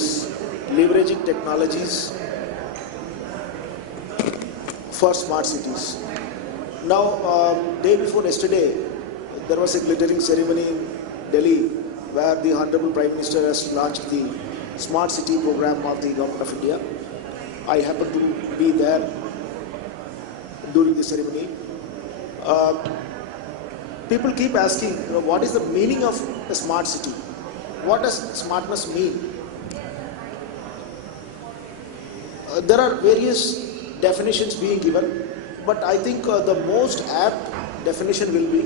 is leveraging technologies for smart cities. Now, day before yesterday, there was a glittering ceremony in Delhi where the Honorable Prime Minister has launched the Smart City program of the Government of India. I happened to be there during the ceremony. People keep asking, what is the meaning of a smart city? What does smartness mean? There are various definitions being given, but I think the most apt definition will be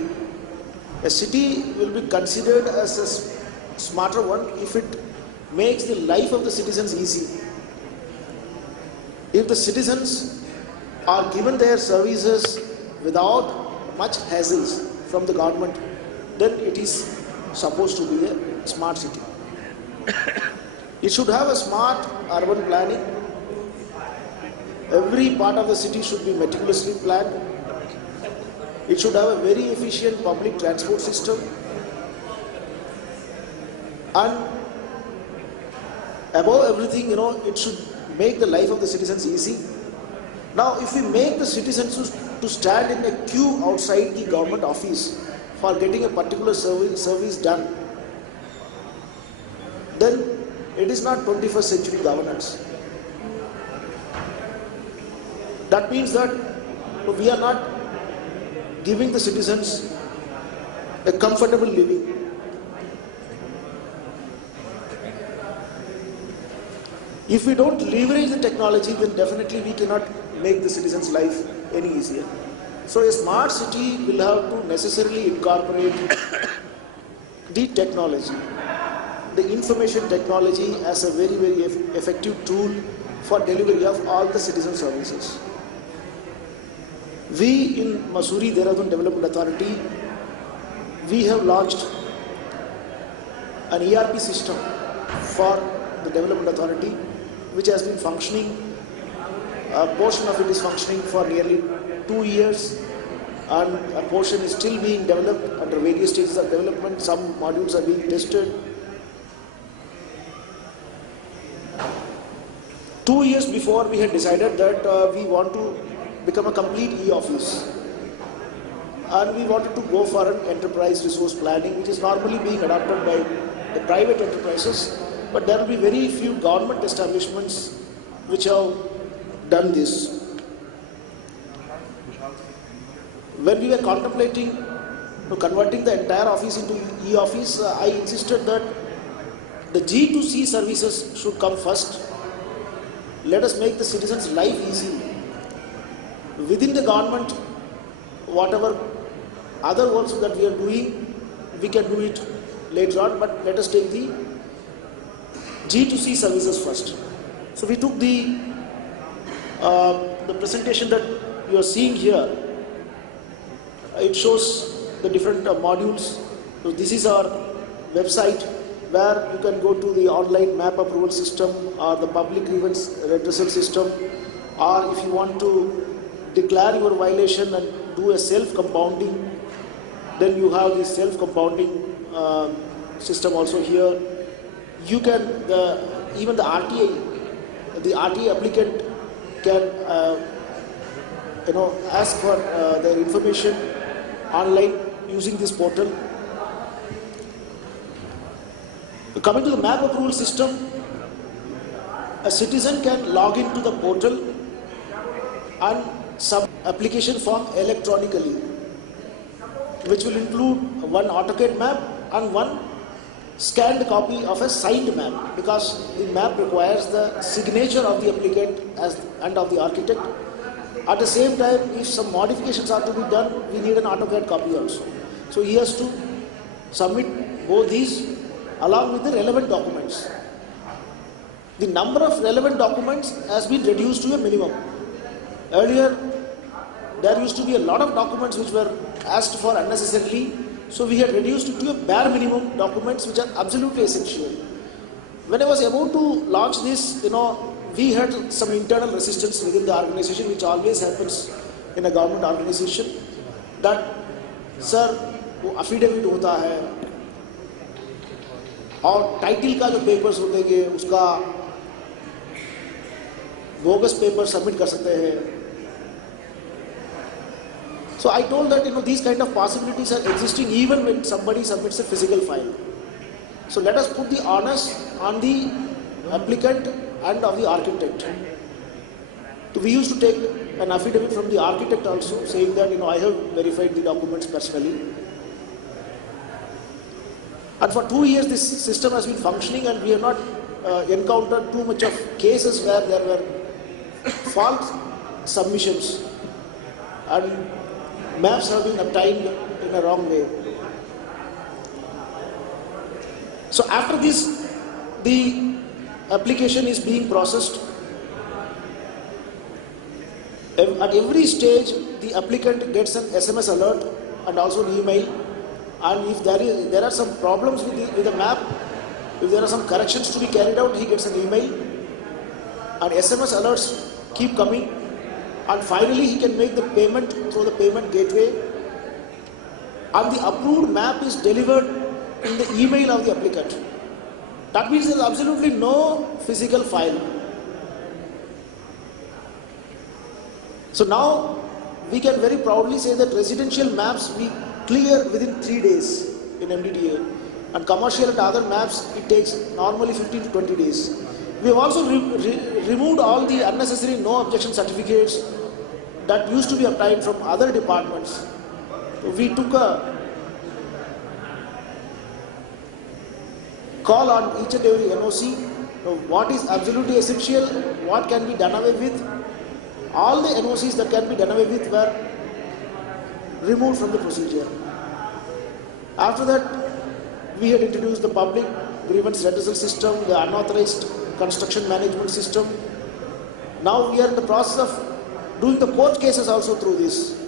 a city will be considered as a smarter one if it makes the life of the citizens easy. If the citizens are given their services without much hassles from the government, then it is supposed to be a smart city. It should have a smart urban planning. Every part of the city should be meticulously planned. It should have a very efficient public transport system. And above everything, it should make the life of the citizens easy. Now, if we make the citizens to stand in a queue outside the government office for getting a particular service done, then it is not 21st century governance. That means that we are not giving the citizens a comfortable living. If we don't leverage the technology, then definitely we cannot make the citizens' life any easier. So a smart city will have to necessarily incorporate the technology, the information technology as a very, very effective tool for delivery of all the citizen services. We in Mussoorie Dehradun Development Authority, we have launched an ERP system for the Development Authority, which has been functioning. A portion of it is functioning for nearly 2 years, and a portion is still being developed under various stages of development. Some modules are being tested. 2 years before, we had decided that we want to become a complete e-office, and we wanted to go for an enterprise resource planning, which is normally being adopted by the private enterprises, but there will be very few government establishments which have done this. When we were contemplating converting the entire office into e-office, I insisted that the G2C services should come first. Let us make the citizens' life easy. Within the government, whatever other works that we are doing, we can do it later on, but let us take the G2C services first. So we took the presentation that you are seeing here. It shows the different modules. So this is our website where you can go to the online map approval system or the public grievance redressal system, or if you want to declare your violation and do a self-compounding, then you have this self-compounding system also here. You can, even the RTA applicant can ask for their information online using this portal. Coming to the map approval system, a citizen can log into the portal and submit application form electronically, which will include one AutoCAD map and one scanned copy of a signed map, because the map requires the signature of the applicant and of the architect. At the same time, if some modifications are to be done, we need an AutoCAD copy also. So he has to submit both these along with the relevant documents. The number of relevant documents has been reduced to a minimum. Earlier, there used to be a lot of documents which were asked for unnecessarily, so we had reduced it to a bare minimum documents which are absolutely essential. When I was about to launch this, we had some internal resistance within the organization, which always happens in a government organization, that, sir, वो affidavit होता है, और title का जो papers होंगे उसका bogus paper submit कर सकते हैं. So I told that these kind of possibilities are existing even when somebody submits a physical file. So let us put the onus on the applicant and of the architect. So we used to take an affidavit from the architect also saying that I have verified the documents personally. And for 2 years this system has been functioning, and we have not encountered too much of cases where there were false submissions and maps have been obtained in a wrong way. So after this, the application is being processed. At every stage, the applicant gets an SMS alert and also an email. And if there are some problems with the map, if there are some corrections to be carried out, he gets an email. And SMS alerts keep coming. And finally, he can make the payment through the payment gateway. And the approved map is delivered in the email of the applicant. That means there is absolutely no physical file. So now we can very proudly say that residential maps we clear within 3 days in MDDA, and commercial and other maps it takes normally 15 to 20 days. We have also removed all the unnecessary no objection certificates that used to be obtained from other departments. We took a call on each and every NOC, what is absolutely essential, what can be done away with. All the NOCs that can be done away with were removed from the procedure. After that, we had introduced the public grievance redressal system, the unauthorized construction management system. Now we are in the process of doing the court cases also through this.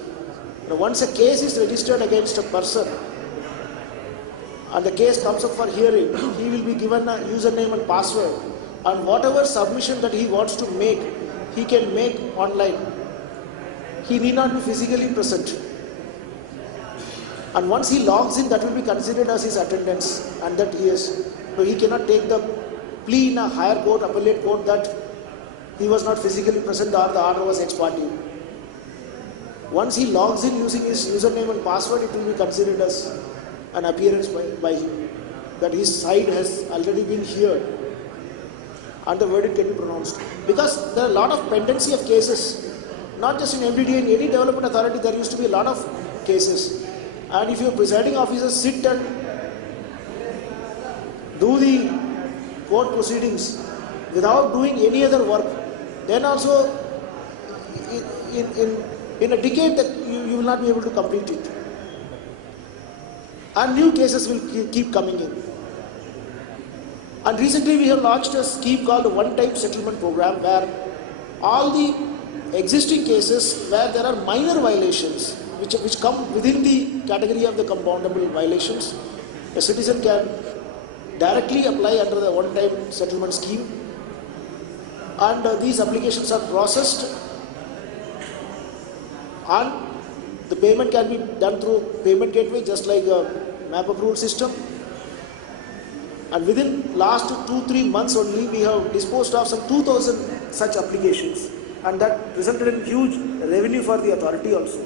Once a case is registered against a person and the case comes up for hearing, he will be given a username and password, and whatever submission that he wants to make, he can make online. He need not be physically present. And once he logs in, that will be considered as his attendance, and that he cannot take the plea in a higher court, appellate court, that he was not physically present or the order was ex parte. Once he logs in using his username and password, it will be considered as an appearance by him, that his side has already been heard and the verdict can be pronounced. Because there are a lot of pendency of cases, not just in MDDA, in any development authority there used to be a lot of cases. And if your presiding officers sit and do the court proceedings without doing any other work, then also in a decade that you will not be able to complete it. And new cases will keep coming in. And recently we have launched a scheme called the One-Time Settlement Program, where all the existing cases where there are minor violations which come within the category of the compoundable violations, a citizen can directly apply under the One-Time Settlement Scheme, and these applications are processed and the payment can be done through payment gateway, just like a map approval system. And within last 2-3 months only, we have disposed of some 2,000 such applications, and that resulted in huge revenue for the authority also.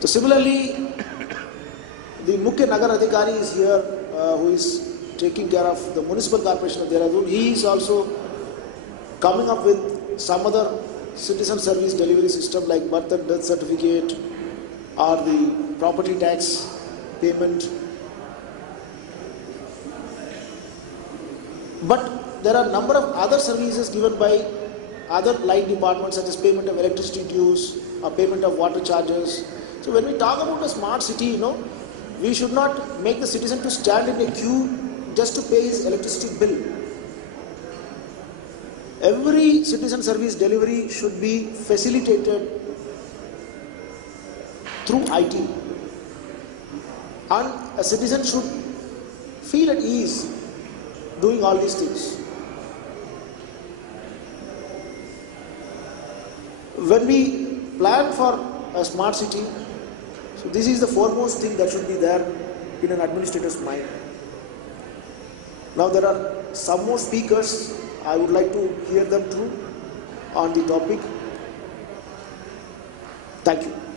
So similarly, the Mukhya Nagar Adhikari is here, who is taking care of the Municipal Corporation of Dehradun. He is also coming up with some other citizen service delivery system like birth and death certificate or the property tax payment. But there are a number of other services given by other line departments, such as payment of electricity dues or payment of water charges. So when we talk about a smart city, we should not make the citizen to stand in a queue just to pay his electricity bill. Every citizen service delivery should be facilitated through IT, and a citizen should feel at ease doing all these things. When we plan for a smart city, so this is the foremost thing that should be there. in an administrator's mind. Now there are some more speakers. I would like to hear them through on the topic. Thank you.